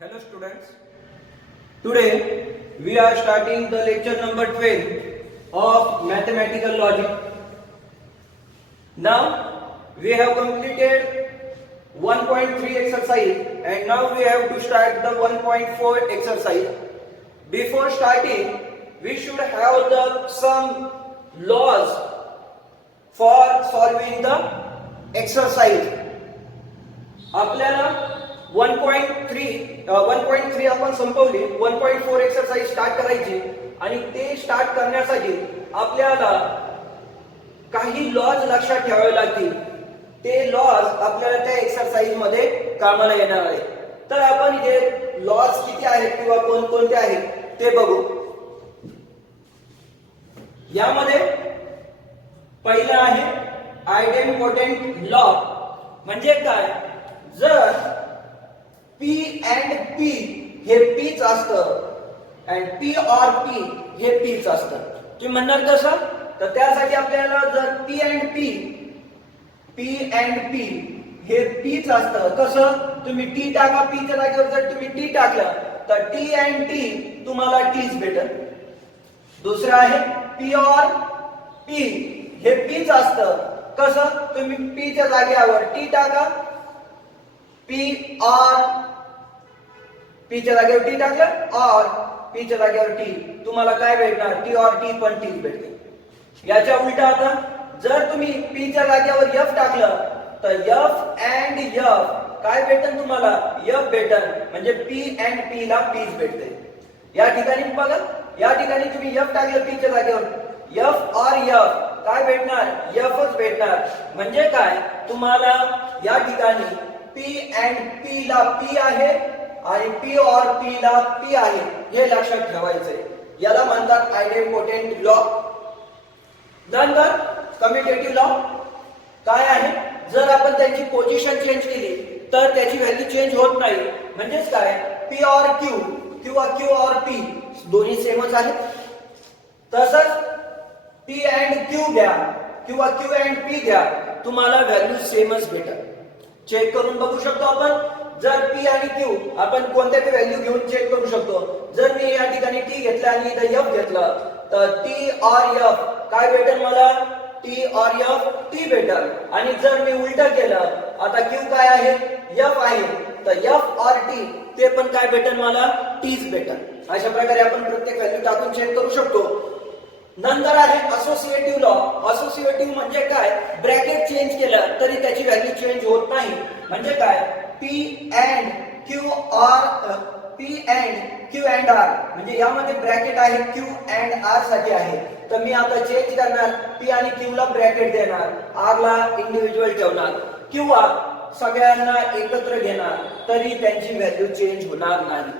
Hello students, today we are starting the lecture number 12 of mathematical logic. Now we have completed 1.3 exercise and now we have to start the 1.4 exercise. Before starting we should have some laws for solving the exercise. आपल्याला 1.3 आपण संपवली. 1.4 exercise start करायची आणि ते start करण्यासाठी आपल्याला काही lodge लक्षात ठेवावे लागतील. ते लॉज आपल्याला त्या एक्सरसाइज मध्ये कामाला येणार आहे. तर आपण इथे लॉज किती आहेत किंवा कोणकोणते आहेत ते बघू. यामध्ये पहिला आहे आयडेम्पोटेंट लॉ. म्हणजे काय, जर P and P हे Pच असतं and P or P हे Pच असतं. तुम्ही म्हणणार कसं, तर त्यासाठी आपल्याला जर P and P हे Pच असतं. कसं, तुम्ही T टाका, P च्या जागेवर जर तुम्ही T टाकलं तर T and T तुम्हाला Tच भेटेल. दुसरं आहे P or P हे Pच असतं. कसं, तुम्ही P च्या जागेवर T टाका, P or P च्या जागेवर T टाकलं और P च्या जागेवर T, तुम्हाला काय भेटणार, T और T पण T भेटते. याच्या उलट आता जर तुम्ही P च्या जागेवर F टाकलं तर F and F काय भेटेल तुम्हाला, F भेटेल. म्हणजे P and P ला Pच भेटते. या ठिकाणी बघा, या ठिकाणी तुम्ही F टाकलं P च्या जागेवर, F और F काय भेटणार, Fच भेटणार. म्हणजे काय, तुम्हाला या ठिकाणी P and P ला P आहे आणि P और P ला P आहे हे लक्षात ठेवायचंय. याला म्हणतात आयडेम्पोटेंट लॉ. नंतर कम्युटेटिव्ह लॉ काय आहे, जर आपण त्यांची पोझिशन चेंज केली तर त्याची व्हॅल्यू चेंज होत नाही. म्हणजेच काय, P और Q किंवा Q और P दोन्ही सेमच आहेत. तसंच P and Q घ्या किंवा Q and P घ्या, तुम्हाला व्हॅल्यू सेमच भेटेल. चेक करून बघू शकतो आपण. जर P आणि Q आपण कोणत्या व्हॅल्यू घेऊन चेक करू शकतो. जर मी या ठिकाणी T घेतला आणि इथे F घेतलं तर T और F काय भेटेल मला, T और F T भेटेल. आणि जर मी उलट केलं, आता Q काय आहे, F आहे, तर F और T ते पण काय भेटेल मला, Tच भेटेल. अशा प्रकारे आपण प्रत्येक व्हॅल्यू टाकून चेक करू शकतो. नंतर आहे असोसिएटिव्ह लॉ. असोसिएटिव्ह म्हणजे काय, ब्रॅकेट चेंज केलं तरी त्याची व्हॅल्यू चेंज होत नाही. म्हणजे काय, P and Q and R म्हणजे यामध्ये ब्रॅकेट आहे Q and R साठी आहे. तर मी आता चेंज करणार, P आणि Q ला ब्रॅकेट देणार, R ला इंडिव्हिज्युअल ठेवणार किंवा सगळ्यांना एकत्र घेणार, तरी त्यांची व्हॅल्यू चेंज होणार नाही.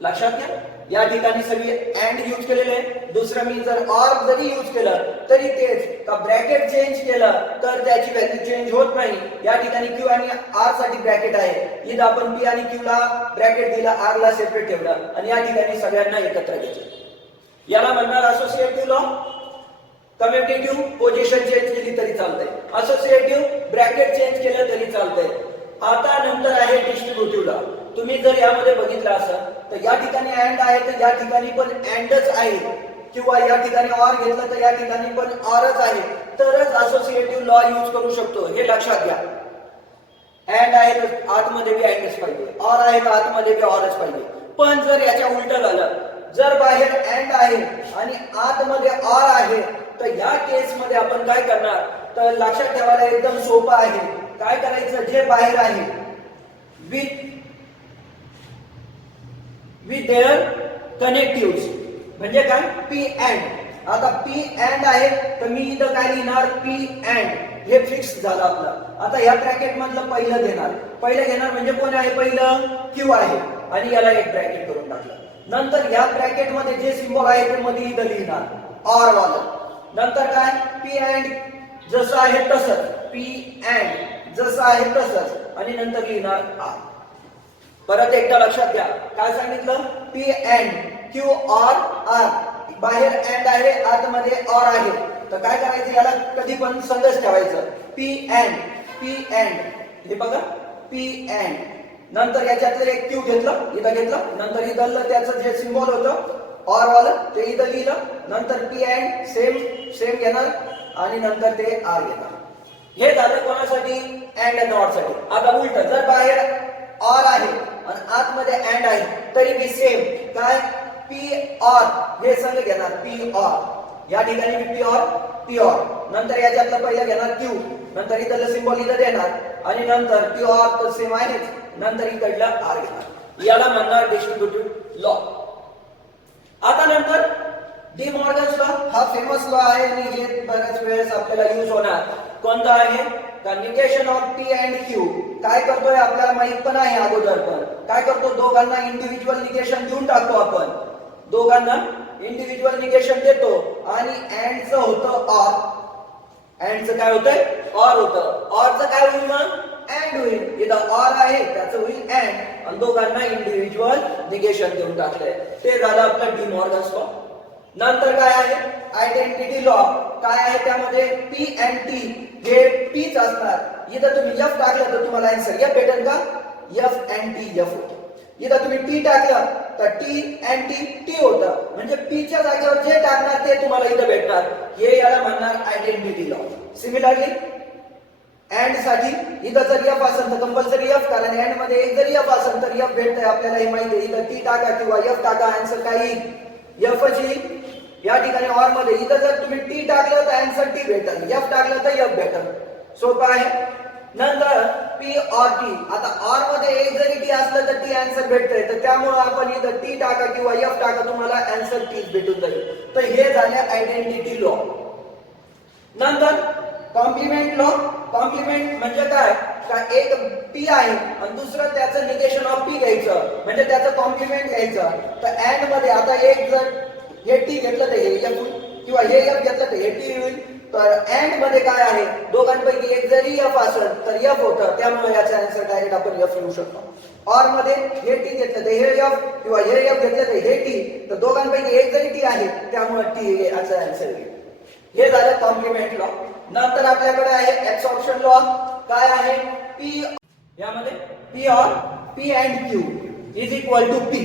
लक्षात घ्या, या ठिकाणी सगळी अँड यूज केलेले आहे. दुसरं मी जर ऑर जरी यूज केलं तरी तेच, का ब्रॅकेट चेंज केलं तर त्याची व्हॅल्यू चेंज होत नाही. या ठिकाणी Q आणि R साठी ब्रॅकेट आहे, इथं आपण P आणि Q ला ब्रॅकेट दिला, R ला सेपरेट ठेवलं आणि या ठिकाणी सगळ्यांना एकत्र घेतलं. याला म्हणणार associative law. Commutative position change केली तरी चालतंय, असोसिएटिव्ह ब्रॅकेट चेंज केलं तरी चालतंय. आता नंतर आहे डिस्ट्रीब्युटिव्ह लॉ. तुम्ही जर यामध्ये बघितलं असं तर या ठिकाणी अँड आहे तर या ठिकाणी पण अँडच आहे, किंवा या ठिकाणी ऑर घेतलं तर या ठिकाणी पण ऑरच आहे, तरच असोसिएटिव्ह लॉ यूज करू शकतो. हे लक्षात घ्या. अँड आहे तर आतमध्ये बी अँडच पाहिजे, ऑर आहे तर आतमध्ये बी ऑरच पाहिजे. पण जर याच्या उलट झालं, जर बाहेर अँड आहे आणि आतमध्ये ऑर आहे, तर या केस मध्ये आपण काय करणार, तर लक्षात ठेवायला एकदम सोपं आहे. काय करायचं, जे बाहेर आहे विथ देअर कनेक्टिव्ह, म्हणजे काय, P and. आता P and आहे तर मी इथं काय लिहिणार, P and. हे फिक्स झालं आपलं. आता ह्या ब्रॅकेट मधलं पहिलं घेणार म्हणजे कोण आहे, पहिलं Q आहे आणि याला एक ब्रॅकेट करून टाकलं. नंतर या ब्रॅकेट मध्ये जे सिम्बॉल आहे ते मध्ये इथं लिहिणार ऑर वाला. नंतर काय, P and जसं आहे तसंच, P and जसं आहे तसंच आणि नंतर लिहिणार R. परत एकदा लक्षात घ्या, काय सांगितलं, P and Q or R. बाहेर अँड आहे, आतमध्ये ऑर आहे, तर काय करायचं, याला कधी पण संदेश ठेवायचं, P and हे बघा, P and नंतर याच्यातलं एक क्यू घेतलं, इथं घेतलं, नंतर इथलं त्याचं जे सिम्बॉल होतं ऑर वालं ते इथं लिहिलं, नंतर पी अँड सेम घेणार आणि नंतर ते आर घेणार. हे झालं कोणासाठी? अँड नॉट साठी. आता उलट, जर बाहेर ऑर आहे आणि आतमध्ये अँड आहे तरी बी सेम. काय? पी ऑर हे संघ घेणार, पी ऑर. या ठिकाणी मी पी ऑर नंतर याच्यातलं पहिलं घेणार क्यू, नंतर इथलं सिम्बॉल इथं देणार आणि नंतर पी ऑर तर सेम आहेच, नंतर इकडलं आर घेणार. याला म्हणणार डिस्ट्रीब्युटिव्ह लॉ. आता नंतर डी मॉर्गन्स लॉ हा फेमस लॉ आहे आणि हे बऱ्याच वेळेस आपल्याला यूज होणार. कोणता आहे? का negation of P and Q. काय करतोय आपल्याला माहित पण आहे अगोदर, पण काय करतो? दोघांना इंडिव्हिज्युअल निगेशन देऊन टाकतो आपण. दोघांना इंडिव्हिज्युअल निगेशन देतो आणि अँडचं होतं ऑर. अँडचं काय होतंय? ऑर होतं. ऑरचं काय होईल मग? अँड होईल. इथं ऑर आहे त्याचं होईल अँड आणि दोघांना इंडिव्हिज्युअल निगेशन देऊन टाकलंय. ते झालं आपलं डी मॉर्गन्स लॉ. नंतर काय आहे? Identity law. काय आहे त्यामध्ये? पी अँड टी हे पीच असणार. इथं तुम्ही एफ टाकलं तर तुम्हाला आन्सर एफ भेटेल का? एफ अँड टी एफ होतं. इथं तुम्ही टी टाकलं तर टी अँड टी टी होतं. म्हणजे पीच्या जागेवर जे टाकणार ते तुम्हाला इथं भेटणार. हे याला म्हणणार आयडेंटिटी लॉ. सिमिलरली अँड साठी इथं जर एफ असेल तर कंपल्सरी एफ, कारण अँड मध्ये एक जरी एफ असेल तर एफ भेटतंय आपल्याला, हे माहिती आहे. इथं टी टाका किंवा एफ टाका, आन्सर काय येईल? एफच येईल. या ठिकाणी ऑर मध्ये इथं जर तुम्ही टी टाकलं तर आन्सर टी भेटेल, एफ टाकलं तर एफ भेटेल. सोपं आहे. नंतर पी ऑर टी. आता ऑर मध्ये एक जरी टी असलं तर टी आन्सर भेटतंय, तर त्यामुळे आपण इथं टी टाका किंवा एफ टाका, तुम्हाला आन्सर टी भेटून जाईल. तर हे झाले आयडेंटिटी लॉ. नंतर कॉम्प्लिमेंट लॉ. कॉम्प्लिमेंट म्हणजे काय? का एक पी आहे आणि दुसरं त्याचं निगेशन ऑफ पी घ्यायचं, म्हणजे त्याचं कॉम्प्लिमेंट घ्यायचं. तर अँड मध्ये आता एक जर हे टी घेतलं तर हे एफ होईल किंवा हे एफ घेतलं तर हे टी होईल. तर अँड मध्ये काय आहे? दोघांपैकी एक जरी एफ असेल तर एफ होतं, त्यामुळे याचा आन्सर डायरेक्ट आपण एफ लिहू शकतो. ऑर मध्ये हे टी घेतलं तर हे एफ किंवा हे एफ घेतलं तर हे टी, तर दोघांपैकी एक जरी टी आहे त्यामुळे टी याचा आन्सर येईल. हे झालं कॉम्प्लिमेंट लॉ. नंतर आपल्याकडे आहे ऍब्सॉर्प्शन लॉ. काय आहे? पी यामध्ये P or P and Q is equal to P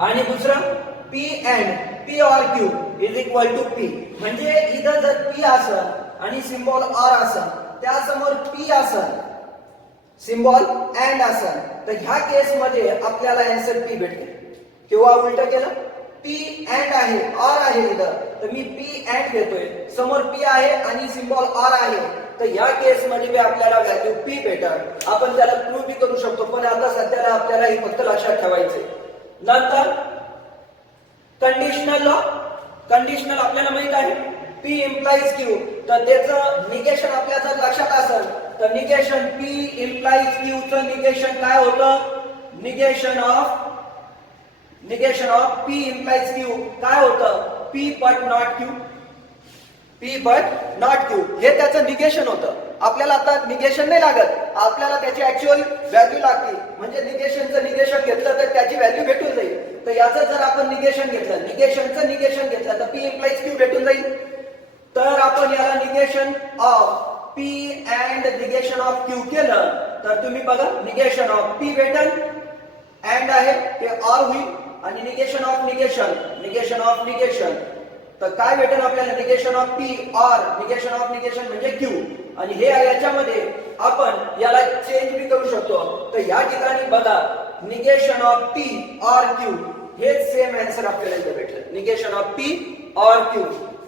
आणि दुसरं P and P or Q is equal to P. म्हणजे इथं जर पी असेल आणि सिम्बॉल ऑर असेल, त्यासमोर पी असेल, सिम्बॉल अँड असेल, तर ह्या केस मध्ये आपल्याला आन्सर पी भेटते. किंवा उलट केलं, पी अँड आहे, ऑर आहे इथं, तर मी पी अँड घेतोय, समोर पी आहे आणि सिम्बॉल ऑर आहे, तर या केस मध्ये आपल्याला व्हॅल्यू पी भेटल. आपण त्याला प्रूव्ह बी करू शकतो, पण आता सध्याला आपल्याला हे फक्त लक्षात ठेवायचे. नंतर कंडिशनल लॉ. कंडिशनल आपल्याला माहित आहे पी इम्प्लाइज क्यू, तर त्याचं निगेशन आपल्याला जर लक्षात असेल तर निगेशन पी इम्प्लाइज क्यू चं निगेशन काय होतं? Negation of P implies Q काय होतं? P but not Q. P but not Q हे त्याचं निगेशन होतं. आपल्याला आता निगेशन नाही लागत, आपल्याला त्याची ऍक्च्युअल व्हॅल्यू लागते. म्हणजे निगेशनचं निगेशन घेतलं तर त्याची व्हॅल्यू भेटून जाईल. तर याचं जर आपण निगेशन घेतलं, निगेशनचं निगेशन घेतलं तर पी इम्प्लाइज क्यू भेटून जाईल. तर आपण याला negation of P and negation of Q केलं तर तुम्ही बघा निगेशन ऑफ पी भेटल, अँड आहे ते ऑर होईल आणि निगेशन ऑफ निगेशन तर काय भेटेल आपल्याला? Negation of P or negation of negation म्हणजे क्यू. आणि हे याच्यामध्ये आपण याला चेंज बी करू शकतो. तर या ठिकाणी बघा negation of P or Q हे सेम आन्सर आपल्याला इथे भेटलं, negation of P or Q.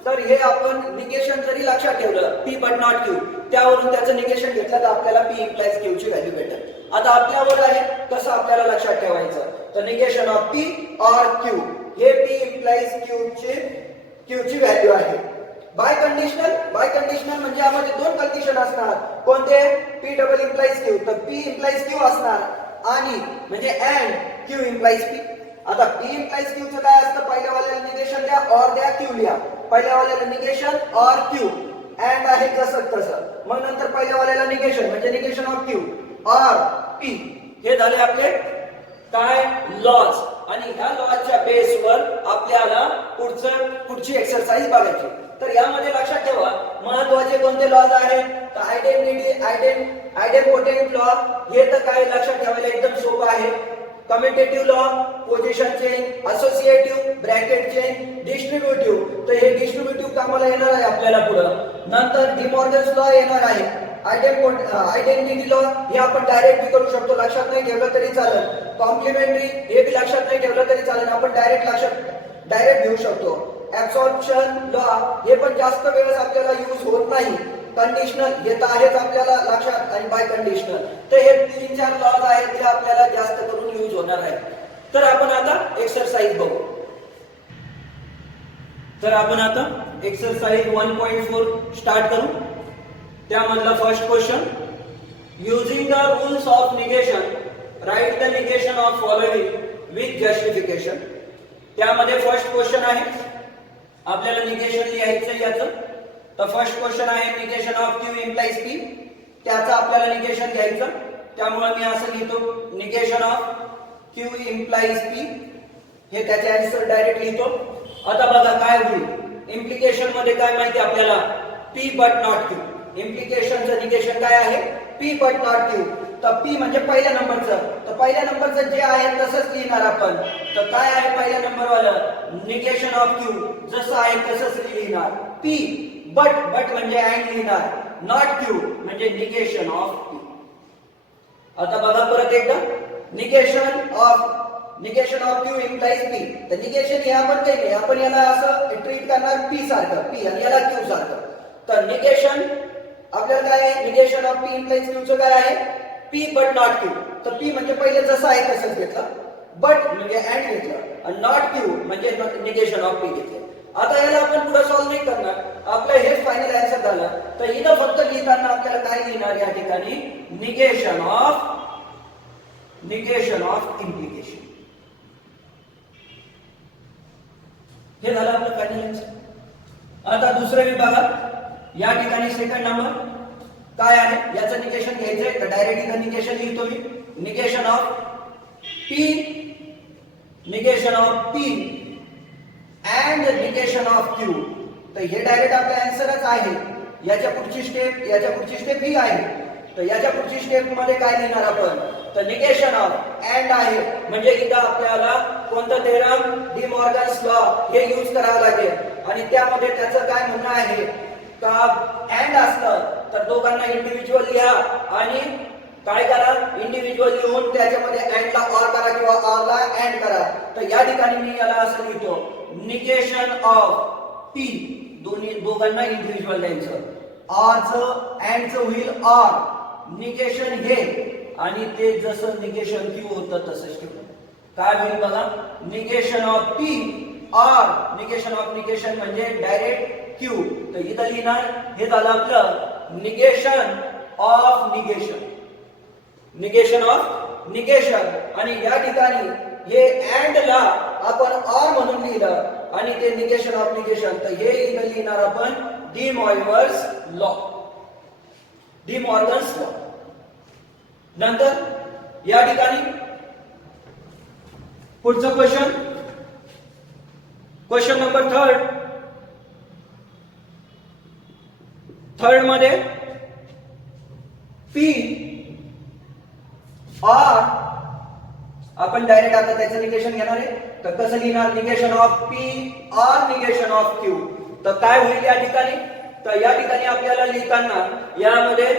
तर हे आपण निगेशन जरी लक्षात ठेवलं पी बट नॉट क्यू, त्यावरून त्याचं निगेशन घेतलं तर आपल्याला पी इम्प्लाइज क्यू ची व्हॅल्यू भेटेल. आता आपल्यावर आहे कसं आपल्याला लक्षात ठेवायचं. तर negation of P or Q हे पी इम्प्लाइज क्यू ची व्हॅल्यू आहे. बाय कंडिशनल म्हणजे यामध्ये दोन कंडिशन असणार. कोणते? पी डबल इम्प्लाइज क्यू, तर पी इम्प्लाइज क्यू असणार आणि म्हणजे अँड क्यू इम्प्लाइज पी. आता पी इम्प्लाइज क्यू चं काय असतं? पहिल्या वाल्याला निगेशन द्या, ऑर द्या, क्यू लिहा. पहिल्या वाल्याला निगेशन ऑर क्यू, अँड आहे जसं तसं. मग नंतर पहिल्या वाल्याला निगेशन म्हणजे negation of Q or P. हे झाले आपले काय? लॉज. आणि ह्या लॉजच्या बेसवर आपल्याला पुढची एक्सरसाइज बघायची. तर यामध्ये लक्षात ठेवा महत्वाचे कोणते लॉज आहेत? तर आयडेम्पोटेंट लॉ हे तर काय लक्षात ठेवायला एकदम सोपं आहे. Commutative law, position chain, associative, bracket chain, distributive. तर हे डिस्ट्रीब्युटिव्ह कामाला येणार आहे आपल्याला पुढं. नंतर डिमॉर्गन्स लॉ येणार आहे. आयडेंटिटी लॉ हे आपण डायरेक्ट करू शकतो, लक्षात नाही ठेवलं तरी चालेल. कॉम्प्लिमेंटरी हे बी लक्षात नाही ठेवलं तरी चालेल, आपण डायरेक्ट घेऊ शकतो. ऍब्सॉर्प्शन लॉ हे पण जास्त वेळेस आपल्याला यूज होत नाही. कंडिशनल हे तर आहेच आपल्याला लक्षात, आणि बाय कंडिशनल. तर हे 3-4 लॉज आहेत जे आपल्याला जास्त करून यूज होणार आहे. तर आपण आता एक्सरसाइज बघू. तर आपण आता एक्सरसाइज 1.4 स्टार्ट करू. त्यामधला first question, using the rules of negation write the negation of following with justification. त्यामध्ये फर्स्ट क्वेश्चन आहे, आपल्याला निगेशन लिहायचं याचं. तर फर्स्ट क्वेश्चन आहे negation of Q implies P. त्याचं आपल्याला निगेशन घ्यायचं. त्यामुळे मी असं लिहितो, negation of Q implies P. हे त्याचे आन्सर डायरेक्ट लिहितो. आता बघा काय होईल. इम्प्लिकेशन मध्ये काय माहिती आपल्याला, पी बट नॉट क्यू. इम्प्लिकेशनचं निगेशन काय आहे, पी बट नॉट क्यू. तर पी म्हणजे पहिल्या नंबरचं, तर पहिल्या नंबरचं जे आहे तसंच लिहिणार आपण. तर काय आहे पहिल्या नंबरवालं, निगेशन ऑफ क्यू जसं आहे तसंच लिहिणार. पी बट म्हणजे अँड लिहिणार. नॉट क्यू म्हणजे निगेशन ऑफ क्यू. आता बघा परत एकदा, negation of Q implies P. तर निगेशन हे आपण काही नाही, आपण याला असं ट्रीट करणार पी सारखं, पी आणि याला क्यू सारखं. तर निगेशन आपल्याला काय आहे, निगेशन ऑफ पी इम्प्लाइज क्यूचं काय आहे, पी बट नॉट क्यू. तर पी म्हणजे पहिले जसं आहे तसंच घेतलं, बट म्हणजे अँड घेतलं, आणि नॉट क्यू म्हणजे निगेशन ऑफ पी घेतलं. आता याला आपण पुढे सॉल्व्ह नाही करणार, आपलं हेच फायनल आन्सर झालं. तर इथं फक्त लिहिताना आपल्याला काय लिहिणार या ठिकाणी, निगेशन ऑफ इम्प्लिकेशन. हे झालं आपलं फायनल आन्सर. आता दुसऱ्या विभागात या ठिकाणी सेकंड नंबर काय आहे, याचं निगेशन घ्यायचंय. तर डायरेक्ट इथं निगेशन लिहितो मी, negation of P and negation of Q. तर हे डायरेक्ट आपला आन्सरच आहे. याच्या पुढची स्टेप ही आहे. तर याच्या पुढची स्टेप मध्ये काय लिहिणार आपण, तर निगेशन ऑफ अँड आहे. म्हणजे इथं आपल्याला कोणतं थेरम, डी मॉर्गन्स लॉ हे यूज करावं लागेल. आणि त्यामध्ये त्याचं काय म्हणणं आहे का, अँड असतं तर दोघांना इंडिव्हिज्युअल लिहा आणि काय करा, इंडिव्हिज्युअल लिहून त्याच्यामध्ये अँड ला ऑर करा किंवा ऑर ला अँड करा. तर या ठिकाणी मी याला असं लिहितो, निगेशन ऑफ पी, दोघांना इंडिव्हिज्युअल द्यायचं. ऑरचं अँडचं होईल ऑर, निगेशन हे, आणि ते जसं निगेशन क्यू होतं तसंच ठेवलं. काय होईल बघा, negation of P or negation of negation म्हणजे डायरेक्ट क्यू. तर इथं लिहिणार, हे झालं आपलं निगेशन ऑफ निगेशन. आणि या ठिकाणी हे अँड ला आपण ऑर म्हणून लिहिलं आणि ते निगेशन ऑफ निगेशन. तर हे इथं लिहिणार आपण डी मॉर्गन्स लॉ. नंतर या ठिकाणी पुढचं क्वेश्चन नंबर थर्ड मध्ये पी ऑर, आपण डायरेक्ट आता त्याचं निगेशन घेणार आहे. तर कसं लिहिणार, negation of P or negation of Q. तर काय होईल या ठिकाणी, तर या ठिकाणी आपल्याला लिहिताना यामध्ये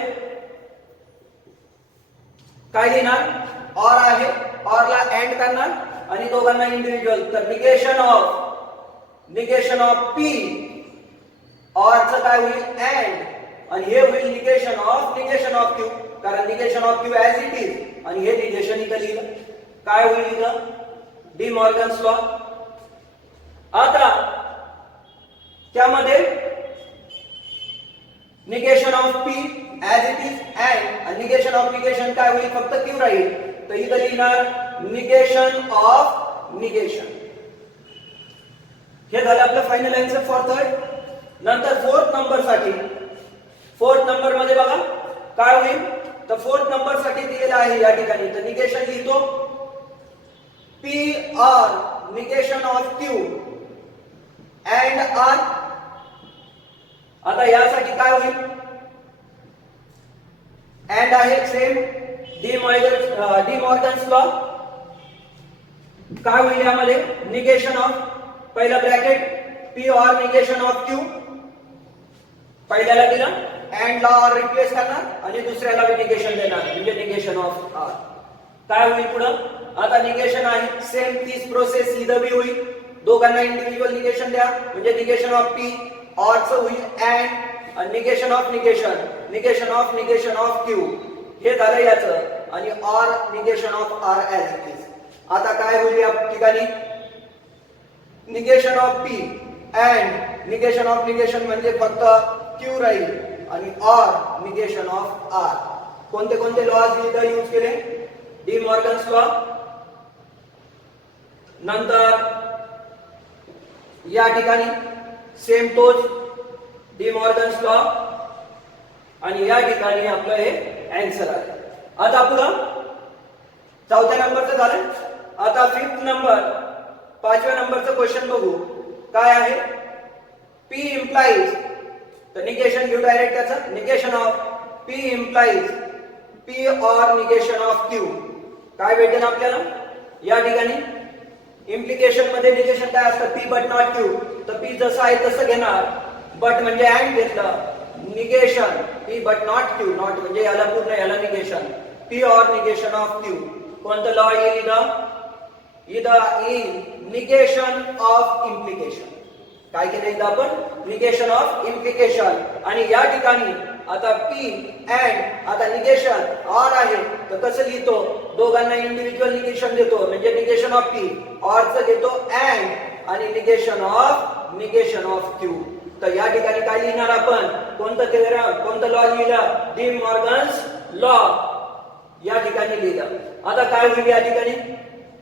काय लिहिणार, ऑर आहे, ऑरला अँड करणार आणि दोघांना इंडिव्हिज्युअल. तर निगेशन ऑफ पी, ऑरचं काय होईल अँड, आणि हे होईल निगेशन ऑफ क्यू, कारण negation of Q as it is, आणि हे निगेशन इथं लिहिलं. काय होईल इथं, डी मॉर्गन्स लॉ. आता त्यामध्ये negation of P as it is and, आणि निगेशन ऑफ निगेशन काय होईल, फक्त क्यू राहील. तर इथं लिहिणार निगेशन ऑफ निगेशन. हे झालं आपलं फायनल आन्सर फॉर थर्ड. नंतर फोर्थ नंबर मध्ये बघा काय होईल, तर फोर्थ नंबर साठी दिलेला आहे या ठिकाणी. तर निगेशन लिहितो P or negation of Q and R. आता यासाठी काय होईल, अँड आहे सेम डी मॉर्गन्स लॉ. काय होईल यामध्ये निगेशन ऑफ पहिला bracket P or negation of Q पहिल्याला दिला अँड लॉ ऑर रिप्लेस करणार आणि दुसऱ्याला निगेशन देणार म्हणजे निगेशन ऑफ आर. काय होईल पुढं आता निगेशन आहे सेम तीच प्रोसेस इथं बी होईल. दोघांना इंडिव्हिज्युअल निगेशन द्या म्हणजे निगेशन ऑफ पी ऑर च होईल and negation of negation of Q हे झालं याचं आणि or negation of R as it is. आता काय होईल या ठिकाणी negation of P and negation of negation म्हणजे फक्त क्यू राहील आणि ऑर निगेशन ऑफ आर. कोणते कोणते लॉज इथं यूज केले डी मॉर्गन्स लॉ. नंतर या ठिकाणी सेम तोच डी मॉर्गन्स लॉ आणि या ठिकाणी आपलं हे आन्सर आहे. आता पुढं चौथ्या नंबरचं झालं. आता फिफ्थ नंबर पाचव्या नंबरचं क्वेश्चन बघू. काय आहे पी इम्प्लाइज तर निगेशन घेऊ डायरेक्ट त्याचं negation of P implies P or negation of Q काय भेटेल आपल्याला या ठिकाणी. इम्प्लिकेशन मध्ये निगेशन काय असतं पी बट नॉट क्यू तर पी जसं आहे तसं घेणार बट म्हणजे अँड घेतलं negation P but not Q not म्हणजे याला पूर्ण याला negation P or negation of Q. कोणतं लॉ येईल इथं येईल निगेशन ऑफ इम्प्लिकेशन. काय केलं इथं आपण निगेशन ऑफ इम्प्लिकेशन आणि या ठिकाणी आता पी अँड आता निगेशन ऑर आहे तर कसं लिहितो दोघांना इंडिव्हिज्युअल निगेशन देतो म्हणजे निगेशन ऑफ पी ऑरचं घेतो अँड आणि निगेशन ऑफ क्यू. तर या ठिकाणी काय लिहिणार आपण कोणतं लॉ लिहिलं डी मॉर्गन्स लॉ या ठिकाणी लिहिलं. आता काय होईल या ठिकाणी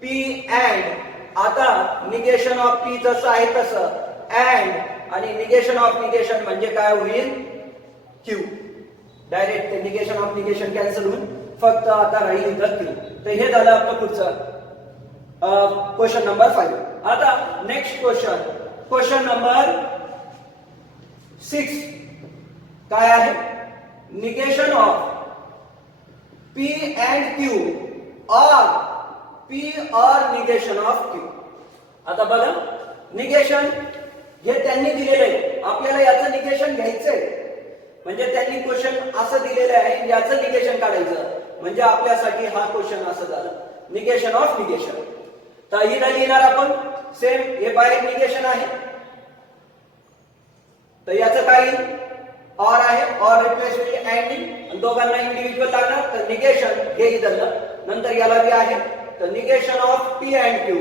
पी अँड आता निगेशन ऑफ पी जसं आहे तसं अँड आणि निगेशन ऑफ निगेशन म्हणजे काय होईल क्यू. डायरेक्ट ते निगेशन ऑफ निगेशन कॅन्सल होऊन फक्त आता राहील इथं क्यू. तर हे झालं आपलं पुढचं क्वेश्चन नंबर 5. आता नेक्स्ट क्वेश्चन नंबर 6 काय आहे negation of P and Q or P or negation of Q. आता बघा निगेशन हे त्यांनी दिलेलं आहे आपल्याला याचं निगेशन घ्यायचंय म्हणजे त्यांनी क्वेश्चन असं दिलेलं आहे याचं निगेशन काढायचं म्हणजे आपल्यासाठी हा क्वेश्चन असं झालं निगेशन ऑफ निगेशन. तर ही लिहिणार आपण सेम हे बाहेर निगेशन आहे तर याचं काय ऑर आहे ऑर रिप्लेस होईल अँड दोघांना इंडिव्हिज्युअल लागणार तर निगेशन हे इथलं. नंतर याला बी आहे तर negation of P and Q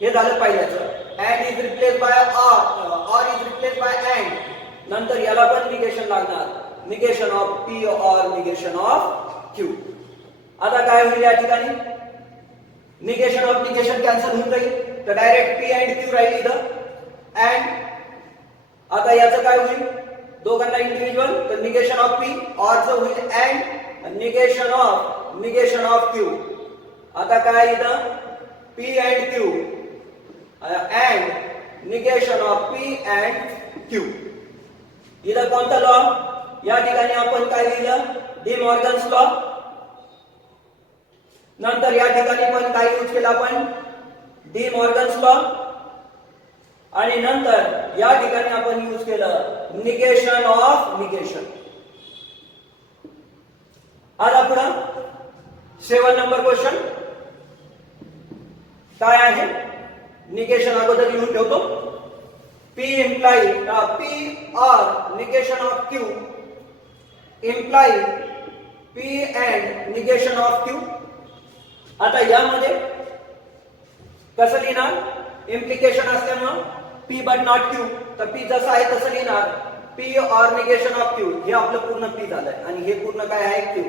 हे झालं पहिल्याचं and is replace by or is replace by and. नंतर याला पण निगेशन लागणार negation of P or negation of Q. आता काय होईल या ठिकाणी निगेशन ऑफ निगेशन कॅन्सल होऊन जाईल तर डायरेक्ट पी अँड क्यू राहील इथं अँड आता याचं काय होईल दोघांना इंडिव्हिज्युअल तर निगेशन ऑफ पी ऑरचं होईल अँड निगेशन ऑफ क्यू. आता काय इथं P and Q and negation of P and Q. इथं कोणता लॉ या ठिकाणी आपण काय लिहिलं डी मॉर्गन्स लॉ. नंतर या ठिकाणी पण काय यूज केलं आपण डी मॉर्गन्स लॉ आणि नंतर या ठिकाणी आपण यूज केलं निगेशन ऑफ निगेशन. आता पुढं 7 नंबर क्वेश्चन काय आहे निगेशन अगोदर लिहून ठेवतो P or negation of Q imply P and negation of Q. आता यामध्ये कसं लिहिणार इम्प्लिकेशन असल्यामुळं पी बट नॉट क्यू तर पी जसं आहे तसं लिहिणार P or negation of Q हे आपलं पूर्ण पी झालंय आणि हे पूर्ण काय आहे क्यू.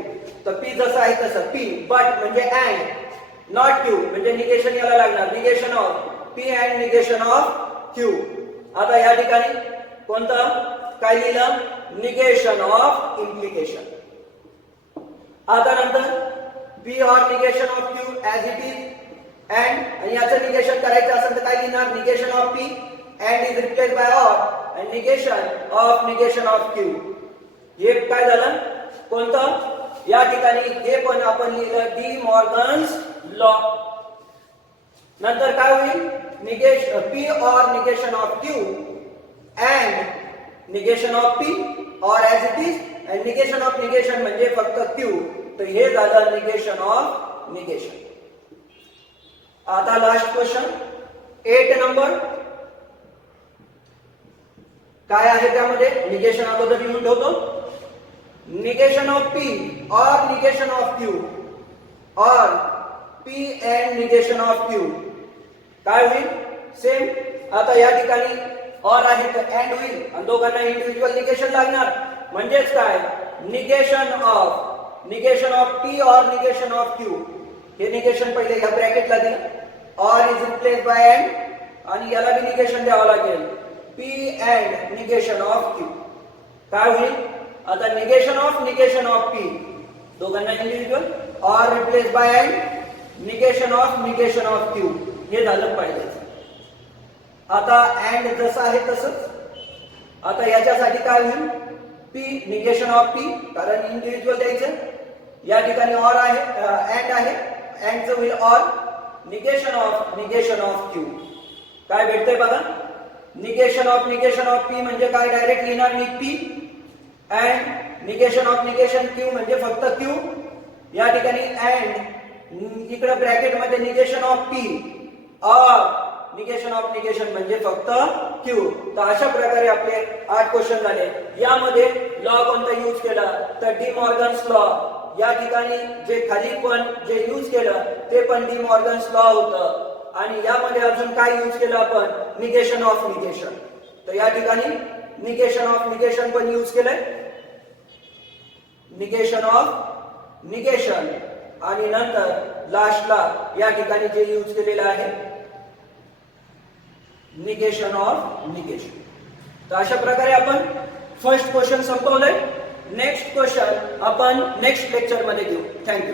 तर पी जसं आहे तसं पी बट म्हणजे अँड नॉट क्यू म्हणजे निगेशन याला लागणार negation of P and negation of Q. आता या ठिकाणी कोणतं काय लिहिलं निगेशन ऑफ इम्प्लिकेशन. आता नंतर P or negation of Q as it is and आणि याचं निगेशन करायचं असेल तर काय लिहिणार negation of P and is replace by or and negation of Q. हे काय झालं कोणतं? या ठिकाणी हे पण आपण लिहिलं डी मॉर्गन्स लॉ. नंतर काय होईल? Negation P or negation of Q and negation of P or as it is and negation of negation म्हणजे फक्त क्यू. तर हे झालं निगेशन ऑफ निगेशन. आता लास्ट क्वेश्चन 8 नंबर काय आहे त्यामध्ये? निगेशन अगोदर लिहून ठेवतो. Negation of P or negation of Q or P and negation of Q काय होईल? सेम. आता या ठिकाणी ऑर आहे तर अँड होईल आणि दोघांना इंडिव्हिज्युअल निगेशन लागणार. म्हणजेच काय? Negation of P or negation of Q. हे निगेशन पहिले या ब्रॅकेटला दिलं. Or is replace by and आणि याला बी निगेशन द्यावं लागेल. P and negation of Q काय होईल? आता निगेशन ऑफ पी दोघांना individual. Or replace by and negation of Q हे झालं पाहिजे. आता अँड जसं आहे तसंच. आता याच्यासाठी काय होईल? पी निगेशन ऑफ पी कारण इंडिव्हिज्युअल द्यायचं. या ठिकाणी ऑर आहे अँड आहे. अँडचं होईल ऑर. निगेशन ऑफ क्यू काय भेटतंय बघा? निगेशन ऑफ पी म्हणजे काय? डायरेक्ट लिहिणार मी पी. अँड निगेशन क्यू म्हणजे फक्त क्यू. या ठिकाणी अँड इकडे ब्रॅकेट मध्ये negation of P or negation म्हणजे फक्त क्यू. तर अशा प्रकारे आपले 8 क्वेश्चन झाले. यामध्ये लॉ कोणता यूज केला? तर डी मॉर्गन्स लॉ. या ठिकाणी जे खाली पण जे यूज केलं ते पण डी मॉर्गन्स लॉ होतं. आणि यामध्ये अजून काय यूज केलं आपण? Negation of negation. तर या ठिकाणी निगेशन ऑफ निगेशन पण यूज केलंय. निगेशन ऑफ निगेशन आणि नंतर लास्टला या ठिकाणी जे यूज केलेलं आहे निगेशन ऑफ निगेशन. तर अशा प्रकारे आपण फर्स्ट क्वेश्चन संपवलंय. नेक्स्ट क्वेश्चन आपण नेक्स्ट लेक्चर मध्ये घेऊ. थँक्यू.